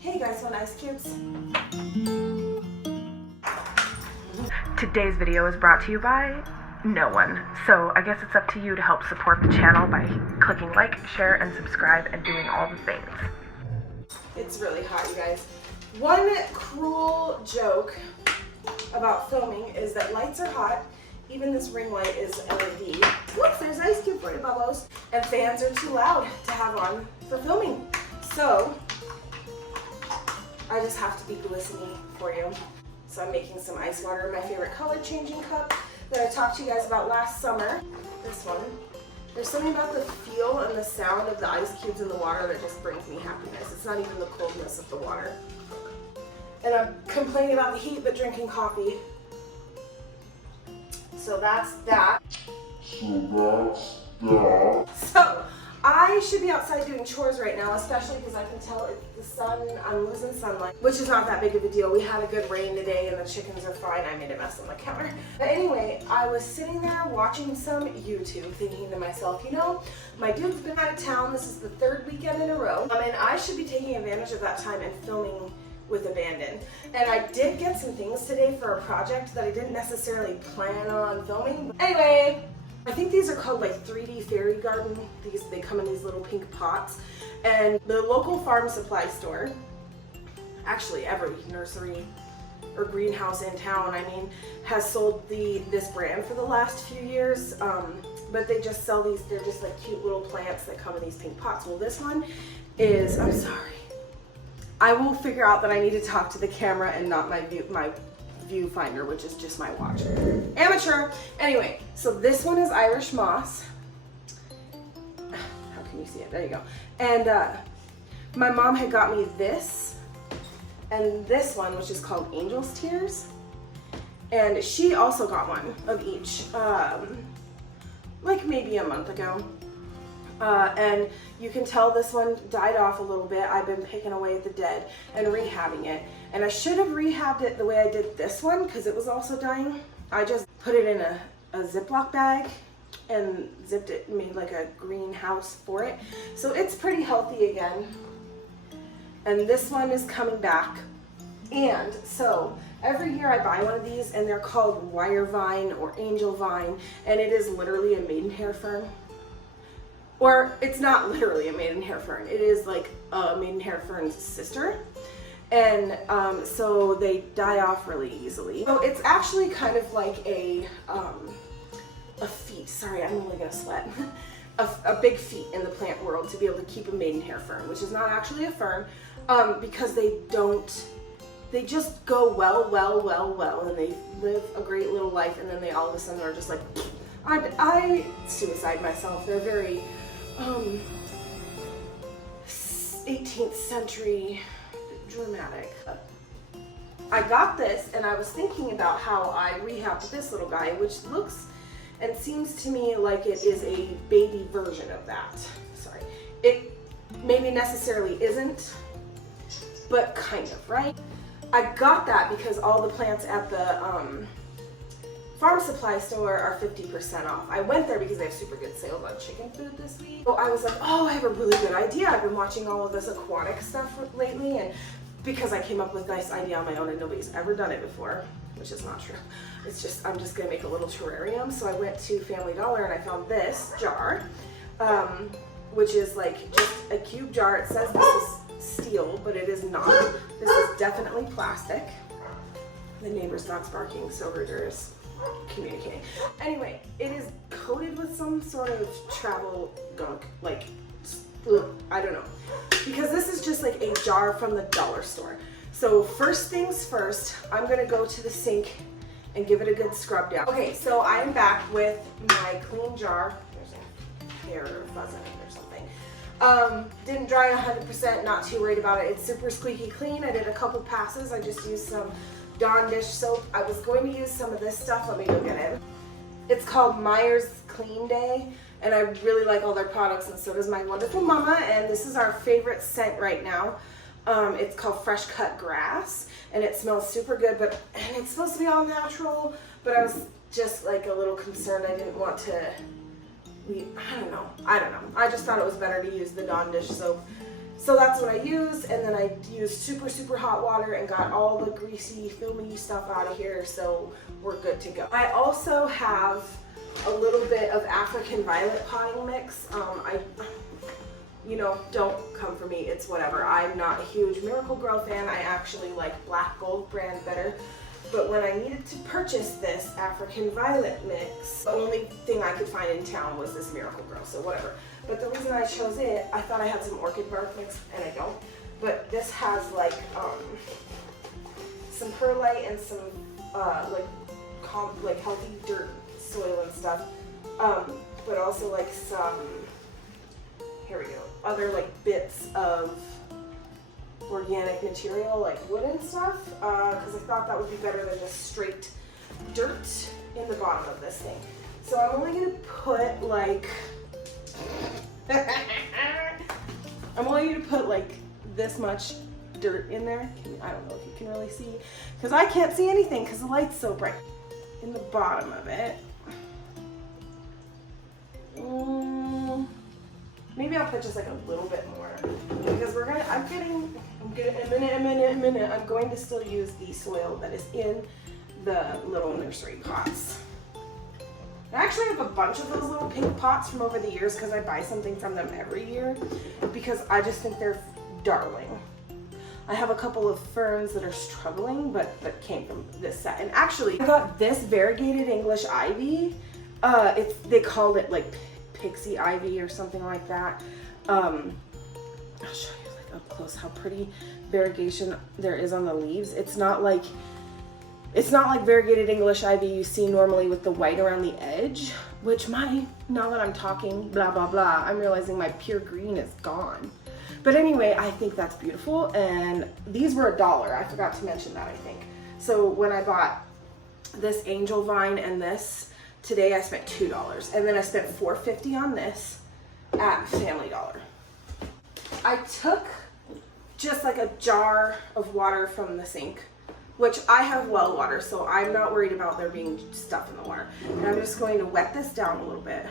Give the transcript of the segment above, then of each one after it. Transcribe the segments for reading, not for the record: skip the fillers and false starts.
Hey guys, want ice cubes? Today's video is brought to you by no one. So I guess it's up to you to help support the channel by clicking like, share, and subscribe and doing all the things. It's really hot, you guys. One cruel joke about filming is that lights are hot. Even this ring light is LED. Whoops, there's ice cube for you, Bubbles. And fans are too loud to have on for filming. So I just have to be glistening for you. So I'm making some ice water in my favorite color changing cup that I talked to you guys about last summer. This one. There's something about the feel and the sound of the ice cubes in the water that just brings me happiness. It's not even the coldness of the water. And I'm complaining about the heat, but drinking coffee. So that's that. So I should be outside doing chores right now, especially because I can tell it's the sun, I'm losing sunlight, which is not that big of a deal. We had a good rain today and the chickens are fine. I made a mess on the counter. But anyway, I was sitting there watching some YouTube thinking to myself, you know, my dude's been out of town. This is the third weekend in a row. And I should be taking advantage of that time and filming with abandon. And I did get some things today for a project that I didn't necessarily plan on filming. Anyway, I think these are called like 3D fairy garden. They come in these little pink pots. And the local farm supply store, actually every nursery or greenhouse in town, has sold this brand for the last few years. But they just sell these, they're just like cute little plants that come in these pink pots. Well, this one is, I'm sorry. I will figure out that I need to talk to the camera and not my viewfinder, which is just my watch. Amateur. Anyway, so this one is Irish moss. How can you see it? There you go. And my mom had got me this and this one, which is called Angel's Tears. And she also got one of each, like maybe a month ago. And you can tell this one died off a little bit. I've been picking away at the dead and rehabbing it. And I should have rehabbed it the way I did this one because it was also dying. I just put it in a Ziploc bag and zipped it, made like a greenhouse for it. So it's pretty healthy again. And this one is coming back. And so every year I buy one of these and they're called wire vine or angel vine. And it is literally a maidenhair fern. Or it's not literally a maidenhair fern. It is like a maidenhair fern's sister. And so they die off really easily. So it's actually kind of like a feat. Sorry, I'm only gonna sweat. a big feat in the plant world to be able to keep a maidenhair fern, which is not actually a fern, because they just go well, and they live a great little life, and then they all of a sudden are just like, I suicide myself. They're very 18th century dramatic. I got this and I was thinking about how I rehabbed this little guy, which looks and seems to me like it is a baby version of that. Sorry. It maybe necessarily isn't, but kind of, right? I got that because all the plants at the farm supply store are 50% off. I went there because they have super good sales on chicken food this week. So I was like, oh, I have a really good idea. I've been watching all of this aquatic stuff lately, and because I came up with this idea on my own and nobody's ever done it before, which is not true. It's just, I'm just gonna make a little terrarium. So I went to Family Dollar and I found this jar, which is like just a cube jar. It says this is steel, but it is not. This is definitely plastic. The neighbor's dog's barking, so Ruger is communicating. Anyway, it is coated with some sort of travel gunk, like, I don't know, because this is just like a jar from the dollar store. So first things first, I'm gonna go to the sink and give it a good scrub down. Okay, so I am back with my clean jar. There's a hair or fuzz in it or something. Didn't dry 100%, not too worried about it. It's super squeaky clean. I did a couple passes. I just used some Dawn dish soap. I was going to use some of this stuff. Let me go get it. It's called Meyer's Clean Day, and I really like all their products, and so does my wonderful mama, and this is our favorite scent right now. It's called Fresh Cut Grass, and it smells super good, and it's supposed to be all natural, but I was just like a little concerned. I didn't want to, I don't know. I just thought it was better to use the Dawn dish soap So that's what I used, and then I used super hot water and got all the greasy, filmy stuff out of here, so we're good to go. I also have a little bit of African violet potting mix. You know, don't come for me, it's whatever. I'm not a huge Miracle-Gro fan. I actually like Black Gold brand better. But when I needed to purchase this African violet mix, the only thing I could find in town was this Miracle-Gro, so whatever. But the reason I chose it, I thought I had some orchid bark mix, and I don't. But this has like some perlite and some like healthy dirt soil and stuff. But also like some, here we go, other like bits of organic material like wood and stuff, because I thought that would be better than just straight dirt in the bottom of this thing. So I'm only gonna put like I'm only gonna put like this much dirt in there. I don't know if you can really see, because I can't see anything because the light's so bright. In the bottom of it. Maybe I'll put just like a little bit more, because I'm going to still use the soil that is in the little nursery pots. I actually have a bunch of those little pink pots from over the years because I buy something from them every year, because I just think they're darling. I have a couple of ferns that are struggling, but that came from this set. And actually, I got this variegated English ivy. They called it like pixie ivy or something like that. I'll show you like up close how pretty variegation there is on the leaves. It's not like variegated English ivy you see normally with the white around the edge, which now that I'm talking blah blah blah, I'm realizing my pure green is gone. But anyway, I think that's beautiful, and these were $1. I forgot to mention that, I think. So when I bought this angel vine and this today, I spent $2, and then I spent $4.50 on this at Family Dollar. I took just like a jar of water from the sink, which I have well water, so I'm not worried about there being stuff in the water. And I'm just going to wet this down a little bit.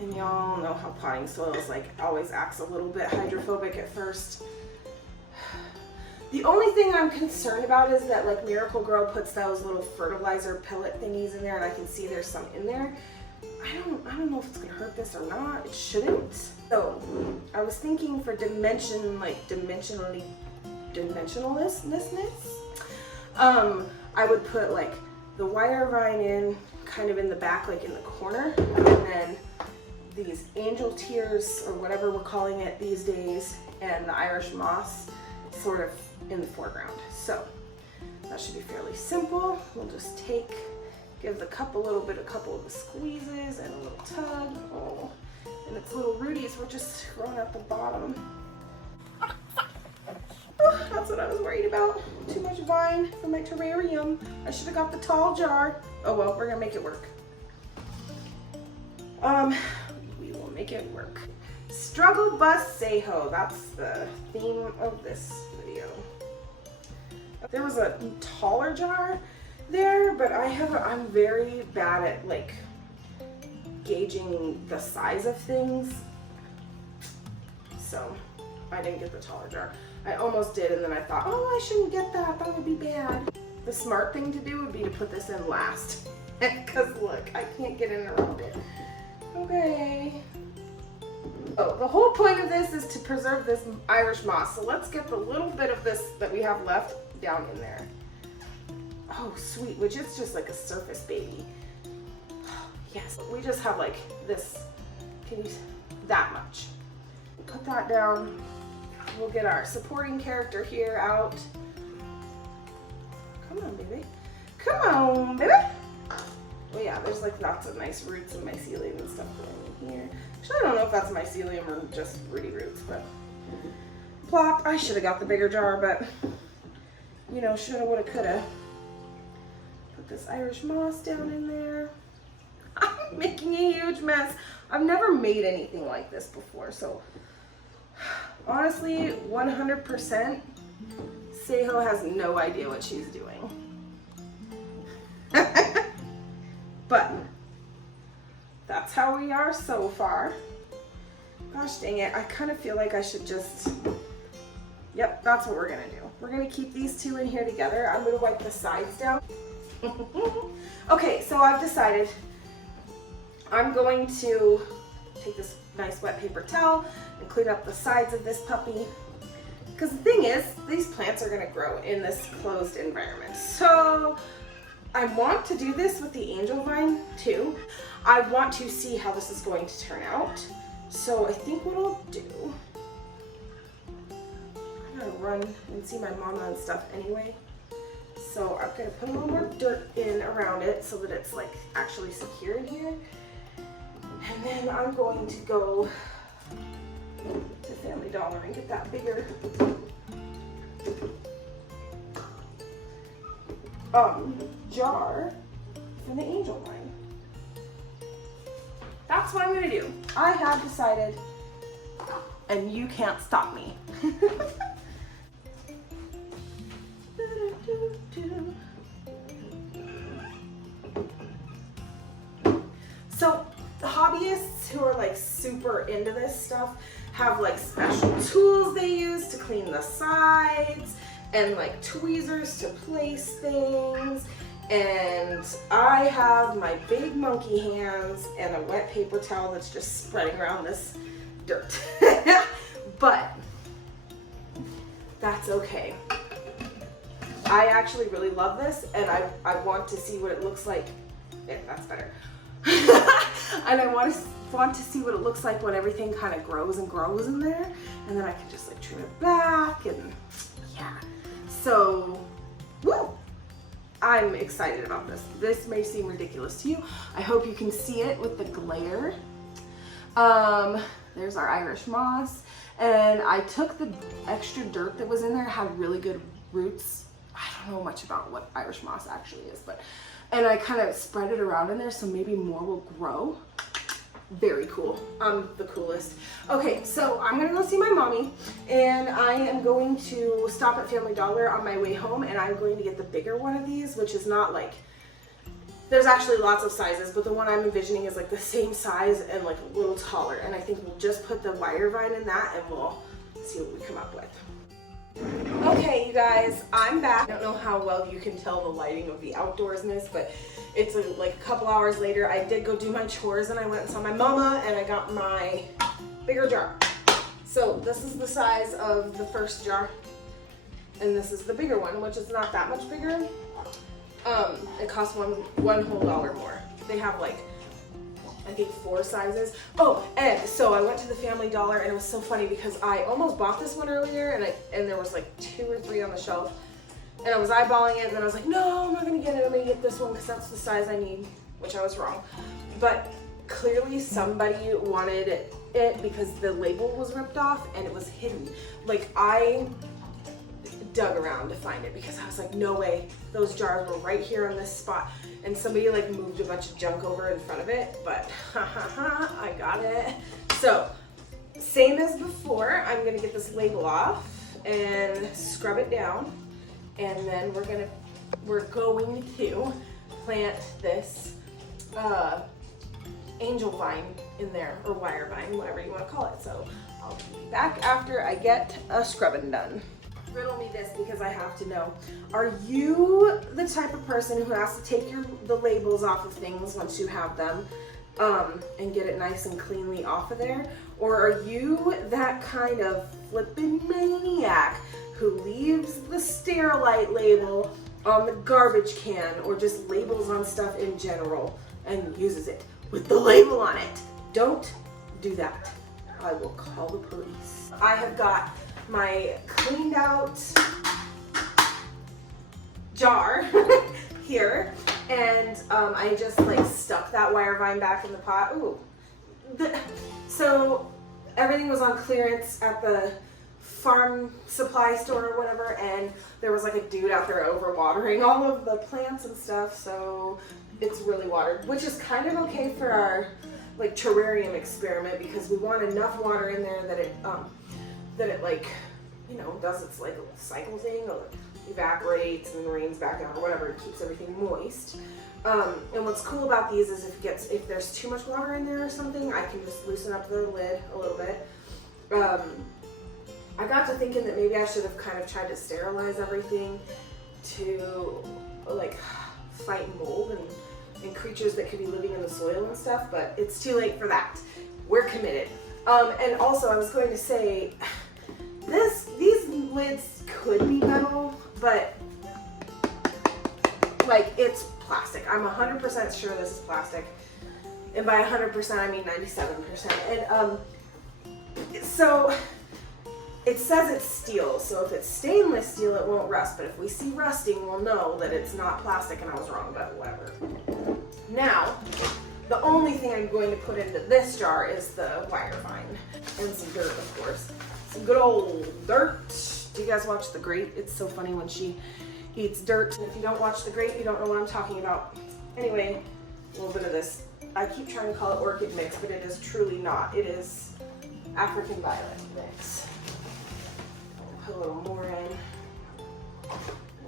And y'all know how potting soil is like always acts a little bit hydrophobic at first. The only thing I'm concerned about is that like Miracle-Gro puts those little fertilizer pellet thingies in there, and I can see there's some in there. I don't know if it's gonna hurt this or not. It shouldn't. So I was thinking for dimensionalness, I would put like the wire vine in kind of in the back, like in the corner, and then these angel tears or whatever we're calling it these days, and the Irish moss sort of in the foreground. So that should be fairly simple. We'll just give the cup a couple of the squeezes and a little tug. Oh, and its little rooties were just growing out the bottom. Oh, that's what I was worried about. Too much vine for my terrarium. I should have got the tall jar. Oh well, we're gonna make it work. We will make it work. Struggle bus say ho. That's the theme of this video. There was a taller jar there, but I'm very bad at like gauging the size of things, so I didn't get the taller jar. I almost did, and then I thought, oh, I shouldn't get that, that would be bad. The smart thing to do would be to put this in last, because look, I can't get in around it. Okay. Oh, the whole point of this is to preserve this Irish moss, so let's get the little bit of this that we have left down in there. Oh, sweet, which is just like a surface baby. Yes, we just have like this, that much. Put that down. We'll get our supporting character here out. Come on, baby. Come on, baby. Oh yeah, there's like lots of nice roots and mycelium and stuff going in here. Actually, I don't know if that's mycelium or just rooty roots, but plop. I should have got the bigger jar, but you know, shoulda, woulda, coulda. Put this Irish moss down in there. I'm making a huge mess. I've never made anything like this before, so honestly, 100%, Seho has no idea what she's doing. But that's how we are so far. Gosh dang it, I kind of feel like I should just, yep, that's what we're gonna do. We're gonna keep these two in here together. I'm gonna wipe the sides down. Okay, so I've decided I'm going to take this nice wet paper towel and clean up the sides of this puppy. Because the thing is, these plants are gonna grow in this closed environment. So I want to do this with the angel vine too. I want to see how this is going to turn out. So I think what I'll do, I'm gonna run and see my mama and stuff anyway. So I'm gonna put a little more dirt in around it so that it's like actually secure in here. And then I'm going to go to Family Dollar and get that bigger jar for the angel vine. That's what I'm gonna do. I have decided, and you can't stop me. So the hobbyists who are like super into this stuff have like special tools they use to clean the sides and like tweezers to place things. And I have my big monkey hands and a wet paper towel that's just spreading around this dirt. But that's okay. I actually really love this, and I want to see what it looks like. Yeah, that's better. And I want to see what it looks like when everything kind of grows and grows in there, and then I can just like trim it back, and yeah. So, woo! I'm excited about this. This may seem ridiculous to you. I hope you can see it with the glare. There's our Irish moss, and I took the extra dirt that was in there. It had really good roots. I don't know much about what Irish moss actually is, and I kind of spread it around in there so maybe more will grow. Very cool. I'm the coolest. Okay, so I'm gonna go see my mommy, and I am going to stop at Family Dollar on my way home, and I'm going to get the bigger one of these, which is not like, there's actually lots of sizes, but the one I'm envisioning is like the same size and like a little taller, and I think we'll just put the wire vine in that and we'll see what we come up with. Okay, you guys, I'm back. I don't know how well you can tell the lighting of the outdoorsness, but it's like a couple hours later. I did go do my chores, and I went and saw my mama, and I got my bigger jar. So this is the size of the first jar, and this is the bigger one, which is not that much bigger. It costs one whole $1 more. They have like, I think 4 sizes. Oh, and so I went to the Family Dollar, and it was so funny because I almost bought this one earlier, and there was like 2 or 3 on the shelf, and I was eyeballing it, and then I was like, no, I'm not gonna get it. I'm gonna get this one because that's the size I need, which I was wrong. But clearly somebody wanted it because the label was ripped off and it was hidden. Like, I dug around to find it because I was like, no way, those jars were right here on this spot, and somebody like moved a bunch of junk over in front of it, but I got it. So same as before, I'm gonna get this label off and scrub it down, and then we're going to plant this angel vine in there, or wire vine, whatever you want to call it. So I'll be back after I get a scrubbing done. Riddle me this because I have to know. Are you the type of person who has to take the labels off of things once you have them and get it nice and cleanly off of there? Or are you that kind of flippin' maniac who leaves the Sterilite label on the garbage can, or just labels on stuff in general and uses it with the label on it? Don't do that. I will call the police. I have got my cleaned out jar here, and I just like stuck that wire vine back in the pot. Ooh. So everything was on clearance at the farm supply store or whatever, and there was like a dude out there overwatering all of the plants and stuff, so it's really watered, which is kind of okay for our like terrarium experiment, because we want enough water in there that it like, you know, does its like cycle thing, or evaporates and rains back out or whatever. It keeps everything moist. And what's cool about these is if there's too much water in there or something, I can just loosen up the lid a little bit. I got to thinking that maybe I should have kind of tried to sterilize everything to like fight mold and creatures that could be living in the soil and stuff, but it's too late for that. We're committed. And also I was going to say, these lids could be metal, but like it's plastic. I'm 100% sure this is plastic. And by 100% I mean 97%. And so it says it's steel, so if it's stainless steel it won't rust, but if we see rusting we'll know that it's not plastic and I was wrong, but whatever. Now, the only thing I'm going to put into this jar is the wire vine and some dirt, of course. Some good old dirt. Do you guys watch The Great? It's so funny when she eats dirt. If you don't watch The Great, you don't know what I'm talking about. Anyway, a little bit of this. I keep trying to call it orchid mix, but it is truly not. It is African violet mix. I'll put a little more in.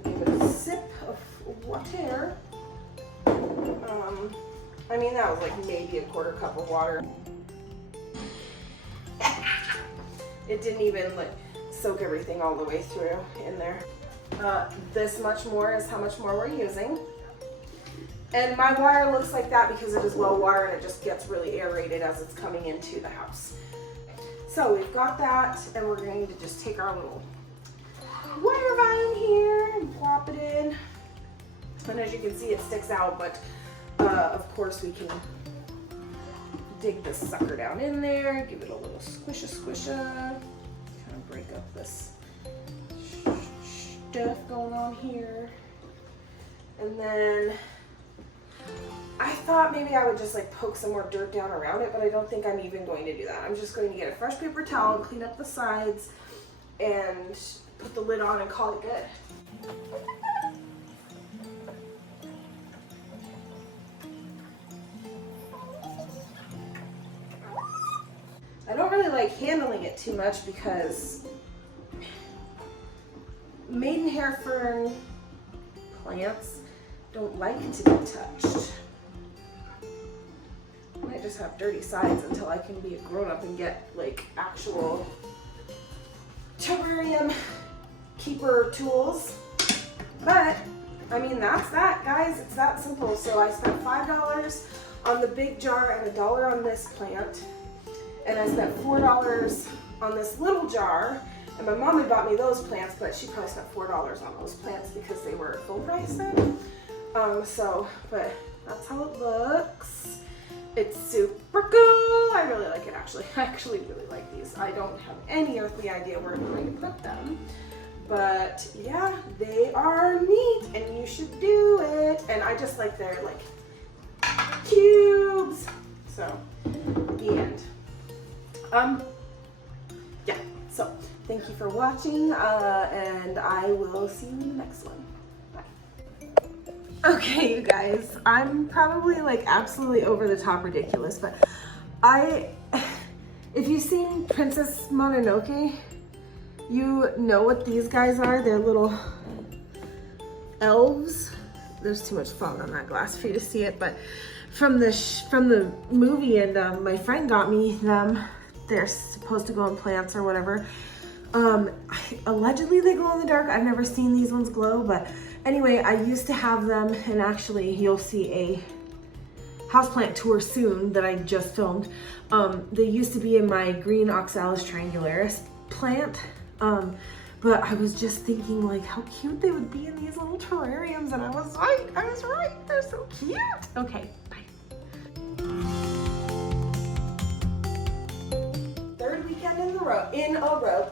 Give it a sip of water. I mean, that was like maybe a quarter cup of water. It didn't even like soak everything all the way through in there. This much more is how much more we're using. And my wire looks like that because it is well watered and it just gets really aerated as it's coming into the house. So we've got that, and we're going to just take our little wire vine here and plop it in. And as you can see, it sticks out, but of course we can dig this sucker down in there, give it a little squisha, kind of break up this stuff going on here. And then I thought maybe I would just like poke some more dirt down around it, but I don't think I'm even going to do that. I'm just going to get a fresh paper towel and clean up the sides and put the lid on and call it good. I don't really like handling it too much because maidenhair fern plants don't like to be touched. I might just have dirty sides until I can be a grown-up and get like actual terrarium keeper tools. But I mean, that's that, guys. It's that simple. So I spent $5 on the big jar and $1 on this plant. And I spent $4 on this little jar. And my mom had bought me those plants, but she probably spent $4 on those plants because they were full price then. But that's how it looks. It's super cool. I really like it, actually. I actually really like these. I don't have any earthly idea where I'm going to put them. But yeah, they are neat and you should do it. And I just like their like cubes. So, the end. Yeah, so thank you for watching, and I will see you in the next one. Bye. Okay, you guys, I'm probably like absolutely over the top ridiculous, but if you've seen Princess Mononoke, you know what these guys are. They're little elves. There's too much fog on that glass for you to see it, but from the movie, and my friend got me them. They're supposed to go in plants or whatever. Allegedly they glow in the dark. I've never seen these ones glow, but anyway, I used to have them, and actually you'll see a houseplant tour soon that I just filmed. They used to be in my green Oxalis triangularis plant, but I was just thinking like how cute they would be in these little terrariums, and I was right, they're so cute. Okay, bye. Third weekend in a row.